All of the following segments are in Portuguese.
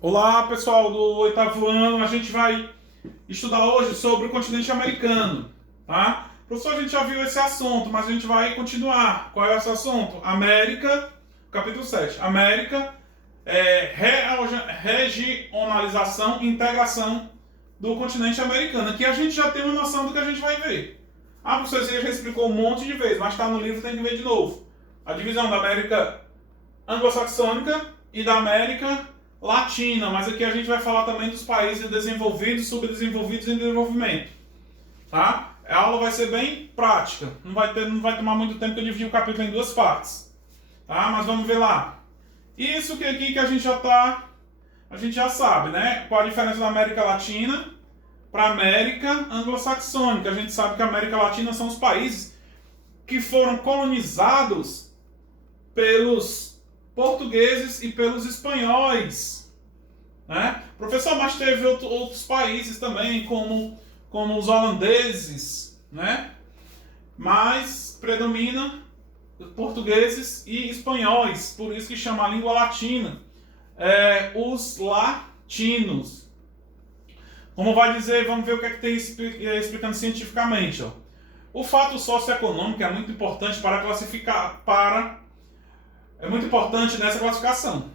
Olá, pessoal do oitavo ano. A gente vai estudar hoje sobre o continente americano, tá? Professor, a gente já viu esse assunto, mas a gente vai continuar. Qual é esse assunto? América, capítulo 7. América, regionalização e integração do continente americano. Aqui a gente já tem uma noção do que a gente vai ver. Ah, professor, você já explicou um monte de vezes, mas está no livro, tem que ver de novo. A divisão da América anglo-saxônica e da América Latina, mas aqui a gente vai falar também dos países desenvolvidos, subdesenvolvidos e em desenvolvimento, tá? A aula vai ser bem prática, não vai tomar muito tempo, que eu dividi o capítulo em duas partes, tá? Mas vamos ver lá. Isso que aqui que a gente já sabe, né? Qual a diferença da América Latina para a América anglo-saxônica? A gente sabe que a América Latina são os países que foram colonizados pelos portugueses e pelos espanhóis, né? Professor, mas teve outros países também, como os holandeses, né? Mas predomina portugueses e espanhóis, por isso que chama a língua latina os latinos. Como vai dizer, vamos ver o que é que tem explicando cientificamente. Ó. O fato socioeconômico é muito importante para classificar, é muito importante nessa classificação.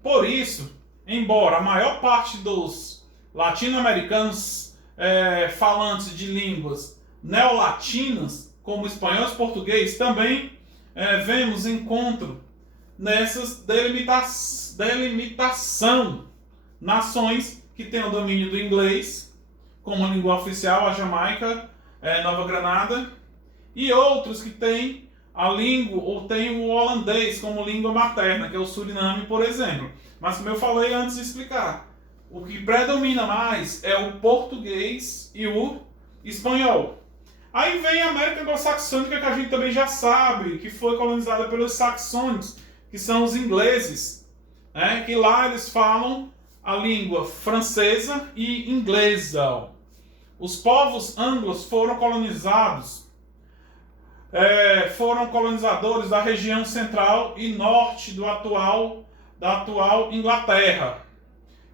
Por isso, embora a maior parte dos latino-americanos falantes de línguas neolatinas, como espanhol e português, também vemos encontro nessas delimitação. Nações que têm o domínio do inglês como língua oficial, a Jamaica, Nova Granada, e outros que têm a língua, ou tem o holandês como língua materna, que é o Suriname, por exemplo. Mas como eu falei antes de explicar, o que predomina mais é o português e o espanhol. Aí vem a América anglo-saxônica, que a gente também já sabe, que foi colonizada pelos saxônicos, que são os ingleses, né? Que lá eles falam a língua francesa e inglesa. Os povos anglos foram colonizadores da região central e norte da atual Inglaterra.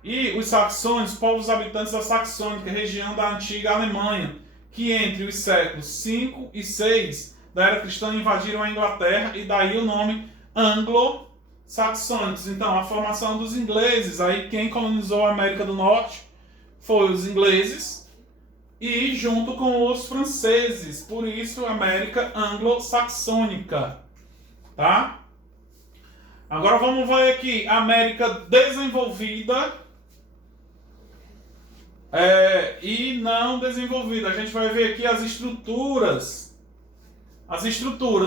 E os saxões, povos habitantes da Saxônica, região da antiga Alemanha, que entre os séculos 5 e 6 da era cristã invadiram a Inglaterra, e daí o nome anglo-saxônicos. Então, a formação dos ingleses, aí quem colonizou a América do Norte foi os ingleses, e junto com os franceses, por isso América anglo-saxônica, tá? Agora vamos ver aqui, América desenvolvida e não desenvolvida. A gente vai ver aqui as estruturas,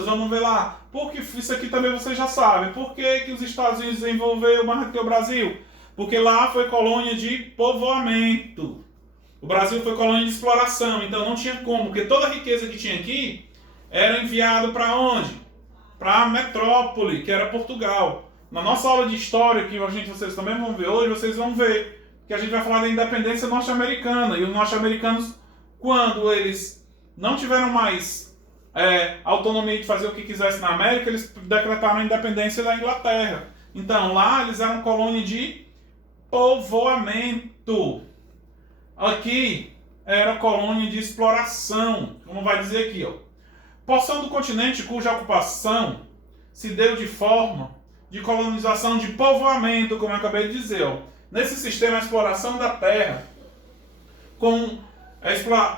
vamos ver lá. Porque isso aqui também você já sabe. Por que os Estados Unidos desenvolveu mais do que o Brasil? Porque lá foi colônia de povoamento. O Brasil foi colônia de exploração, então não tinha como, porque toda a riqueza que tinha aqui era enviada para onde? Para a metrópole, que era Portugal. Na nossa aula de história, que vocês também vão ver hoje, vocês vão ver que a gente vai falar da independência norte-americana. E os norte-americanos, quando eles não tiveram mais autonomia de fazer o que quisessem na América, eles decretaram a independência da Inglaterra. Então lá eles eram colônia de povoamento. Aqui era colônia de exploração, como vai dizer aqui, ó. Porção do continente cuja ocupação se deu de forma de colonização de povoamento, como eu acabei de dizer, ó. Nesse sistema, a exploração da terra, com a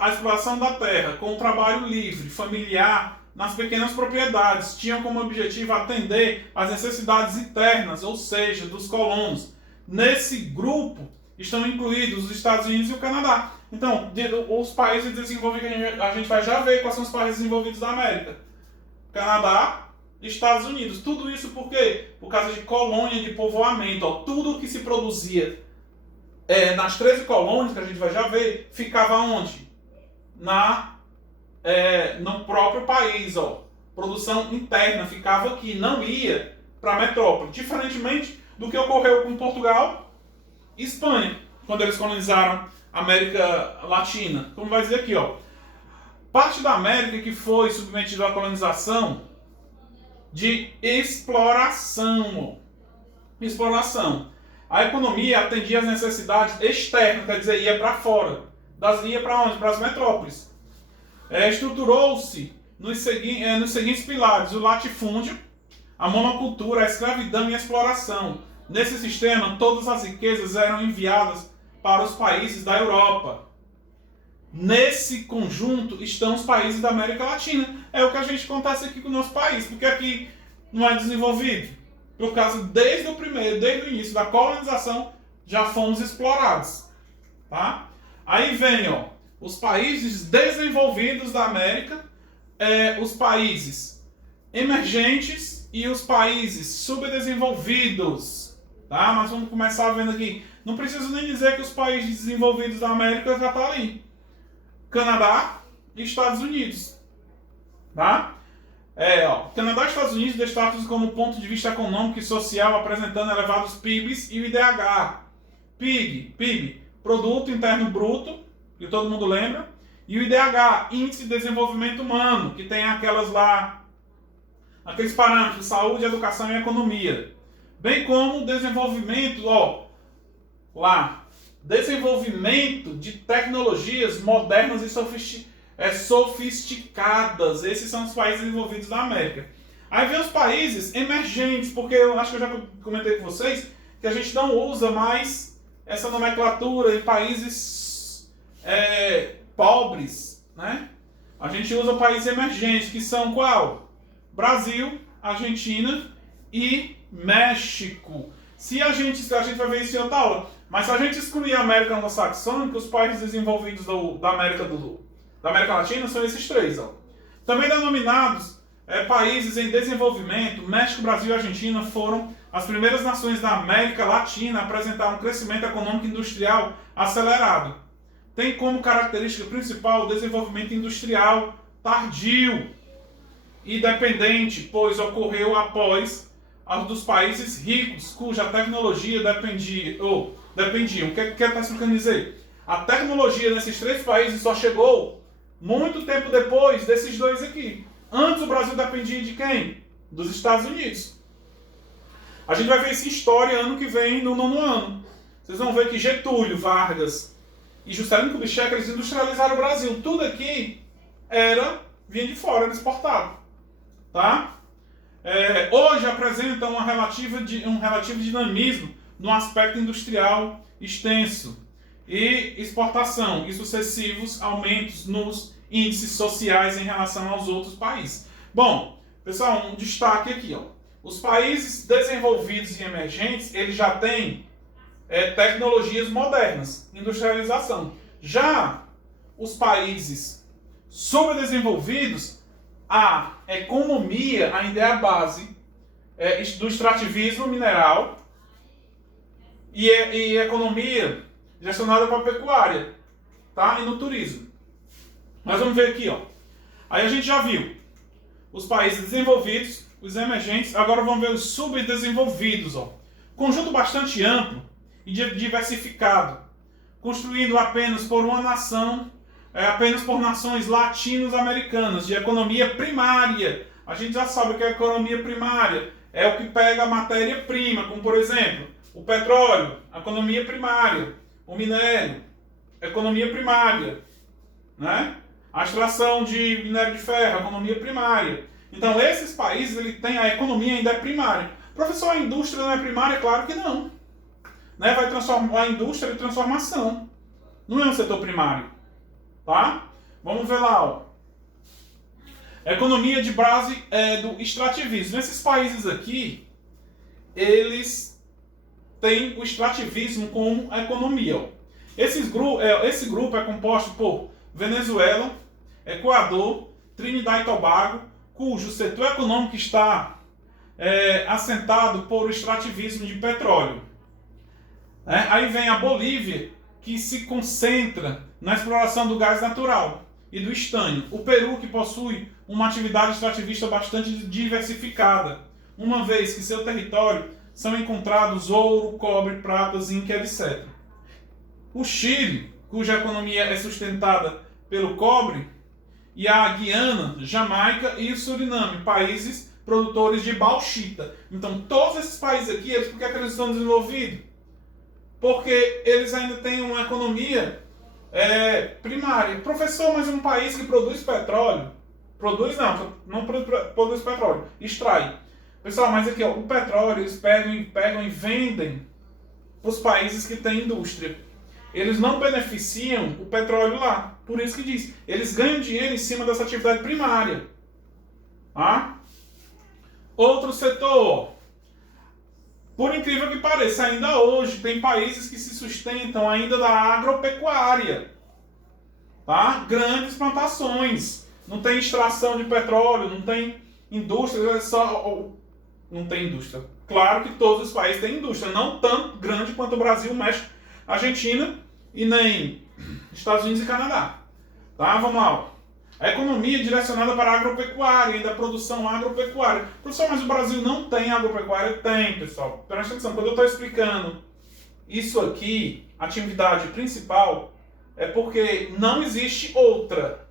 exploração da terra, com o trabalho livre, familiar, nas pequenas propriedades, tinham como objetivo atender às necessidades internas, ou seja, dos colonos. Nesse grupo estão incluídos os Estados Unidos e o Canadá. Então, os países desenvolvidos, a gente vai já ver quais são os países desenvolvidos da América. Canadá, Estados Unidos. Tudo isso por quê? Por causa de colônia de povoamento. Ó. Tudo que se produzia nas 13 colônias, que a gente vai já ver, ficava onde? No próprio país. Ó. Produção interna ficava aqui, não ia para a metrópole. Diferentemente do que ocorreu com Portugal e Espanha, quando eles colonizaram a América Latina. Como vai dizer aqui, ó. Parte da América que foi submetida à colonização de exploração. Exploração. A economia atendia às necessidades externas, quer dizer, ia para fora. Ia para onde? Para as metrópoles. Estruturou-se nos seguintes pilares: o latifúndio, a monocultura, a escravidão e a exploração. Nesse sistema, todas as riquezas eram enviadas para os países da Europa. Nesse conjunto estão os países da América Latina. É o que a gente acontece aqui com o nosso país, porque aqui não é desenvolvido. Por causa, desde o início da colonização, já fomos explorados. Tá? Aí vem, ó, os países desenvolvidos da América, os países emergentes e os países subdesenvolvidos. Tá? Mas vamos começar vendo aqui. Não preciso nem dizer que os países desenvolvidos da América já estão ali. Canadá e Estados Unidos. Tá? Canadá e Estados Unidos destacam como ponto de vista econômico e social, apresentando elevados PIBs e o IDH. PIB, Produto Interno Bruto, que todo mundo lembra, e o IDH, Índice de Desenvolvimento Humano, que tem aqueles parâmetros, saúde, educação e economia. Bem como desenvolvimento, desenvolvimento de tecnologias modernas e sofisticadas. Esses são os países desenvolvidos da América. Aí vem os países emergentes, porque eu acho que eu já comentei com vocês que a gente não usa mais essa nomenclatura em países pobres, né? A gente usa países emergentes, que são qual? Brasil, Argentina e México. A gente vai ver isso em outra aula, mas se a gente excluir a América Anglo-Saxônica, os países desenvolvidos da América Latina são esses três. Também denominados países em desenvolvimento, México, Brasil e Argentina foram as primeiras nações da América Latina a apresentar um crescimento econômico e industrial acelerado. Tem como característica principal o desenvolvimento industrial tardio e dependente, pois ocorreu após dos países ricos, cuja tecnologia dependiam. O que está explicando dizer? A tecnologia nesses três países só chegou muito tempo depois desses dois aqui. Antes o Brasil dependia de quem? Dos Estados Unidos. A gente vai ver isso em história ano que vem, no 9º ano. Vocês vão ver que Getúlio Vargas e Juscelino Kubitschek, eles industrializaram o Brasil. Tudo aqui vinha de fora, era exportado. Tá? Hoje apresenta um relativo dinamismo no aspecto industrial extenso e exportação e sucessivos aumentos nos índices sociais em relação aos outros países. Bom, pessoal, um destaque aqui. Os países desenvolvidos e emergentes, eles já têm tecnologias modernas, industrialização. Já os países subdesenvolvidos, a economia ainda é a base do extrativismo mineral e economia gestionada para a pecuária, tá? E no turismo. Mas vamos ver aqui, Aí a gente já viu os países desenvolvidos, os emergentes, agora vamos ver os subdesenvolvidos, Conjunto bastante amplo e diversificado, construído apenas por nações latino-americanas, de economia primária. A gente já sabe o que é economia primária. É o que pega a matéria-prima, como por exemplo, o petróleo, economia primária, o minério, economia primária, né? A extração de minério de ferro, economia primária. Então, esses países, a economia ainda é primária. Professor, a indústria não é primária? Claro que não. Né? Vai transformar a indústria em transformação. Não é um setor primário. Tá? Vamos ver lá. Economia de base do extrativismo. Esses países aqui, eles têm o extrativismo como economia. Esse grupo é composto por Venezuela, Equador, Trinidad e Tobago, cujo setor econômico está assentado por o extrativismo de petróleo. Aí vem a Bolívia, que se concentra na exploração do gás natural e do estanho. O Peru, que possui uma atividade extrativista bastante diversificada, uma vez que seu território são encontrados ouro, cobre, prata, zinco, etc. O Chile, cuja economia é sustentada pelo cobre, e a Guiana, Jamaica e o Suriname, países produtores de bauxita. Então, todos esses países aqui, por que eles estão desenvolvidos? porque eles ainda têm uma economia primária. Professor, mas um país que produz petróleo, não produz petróleo, extrai. Pessoal, mas aqui, ó, o petróleo eles pegam e vendem para os países que têm indústria. Eles não beneficiam o petróleo lá. Por isso que diz, eles ganham dinheiro em cima dessa atividade primária. Tá? Outro setor. Por incrível que pareça, ainda hoje tem países que se sustentam ainda da agropecuária. Tá? Grandes plantações. Não tem extração de petróleo, não tem indústria, não tem indústria. Claro que todos os países têm indústria, não tão grande quanto o Brasil, México, Argentina e nem Estados Unidos e Canadá. Tá? Vamos lá. A economia é direcionada para a agropecuária, ainda a produção agropecuária. Professor, mas o Brasil não tem agropecuária? Tem, pessoal. Presta atenção, quando eu estou explicando isso aqui, atividade principal, é porque não existe outra.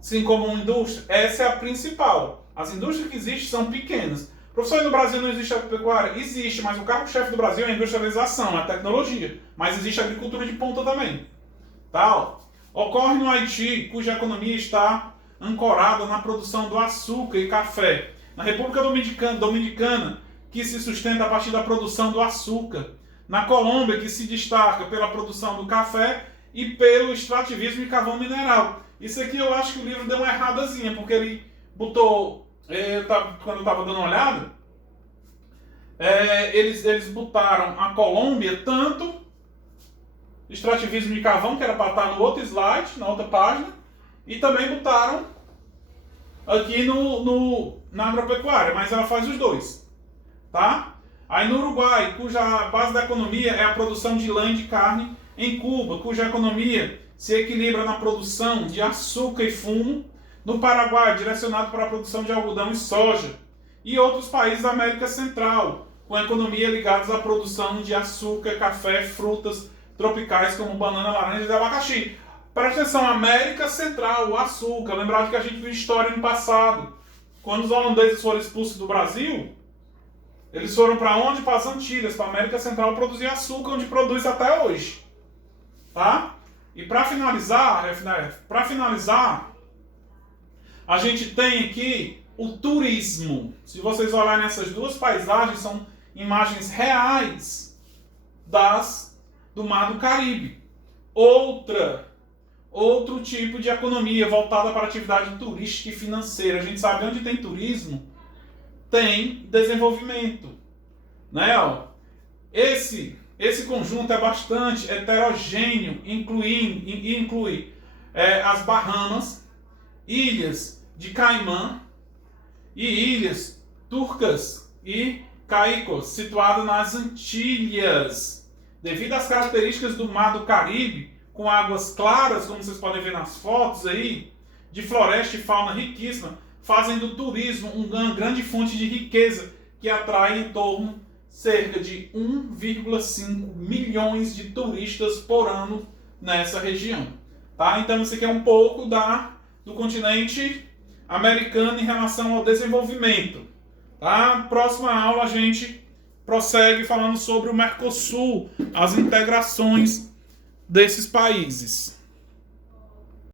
Assim como uma indústria, essa é a principal. As indústrias que existem são pequenas. Professor, no Brasil não existe agropecuária? Existe, mas o carro-chefe do Brasil é a industrialização, a tecnologia. Mas existe agricultura de ponta também. Tá? Ocorre no Haiti, cuja economia está ancorada na produção do açúcar e café. Na República Dominicana, que se sustenta a partir da produção do açúcar. Na Colômbia, que se destaca pela produção do café e pelo extrativismo de carvão mineral. Isso aqui eu acho que o livro deu uma erradazinha, porque ele botou, quando eu estava dando uma olhada, eles botaram a Colômbia tanto extrativismo de carvão, que era para estar no outro slide, na outra página, e também botaram aqui na agropecuária, mas ela faz os dois. Tá? Aí no Uruguai, cuja base da economia é a produção de lã e de carne. Em Cuba, cuja economia se equilibra na produção de açúcar e fumo. No Paraguai, direcionado para a produção de algodão e soja. E outros países da América Central, com economia ligados à produção de açúcar, café, frutas tropicais como banana, laranja e abacaxi. Presta atenção, América Central, o açúcar. Lembrava que a gente viu história no passado. Quando os holandeses foram expulsos do Brasil, eles foram para onde? Para as Antilhas, para a América Central produzir açúcar, onde produz até hoje. Tá? E para finalizar, a gente tem aqui o turismo. Se vocês olharem nessas duas paisagens, são imagens reais do Mar do Caribe. Outro tipo de economia voltada para a atividade turística e financeira. A gente sabe onde tem turismo, tem desenvolvimento. Né? Esse conjunto é bastante heterogêneo, inclui as Bahamas, ilhas de Caimã e ilhas turcas e Caicos, situadas nas Antilhas. Devido às características do Mar do Caribe, com águas claras, como vocês podem ver nas fotos aí, de floresta e fauna riquíssima, fazem do turismo uma grande fonte de riqueza que atrai em torno cerca de 1,5 milhões de turistas por ano nessa região. Tá? Então isso aqui é um pouco do continente americano em relação ao desenvolvimento. Tá? Próxima aula a gente prossegue falando sobre o Mercosul, as integrações desses países.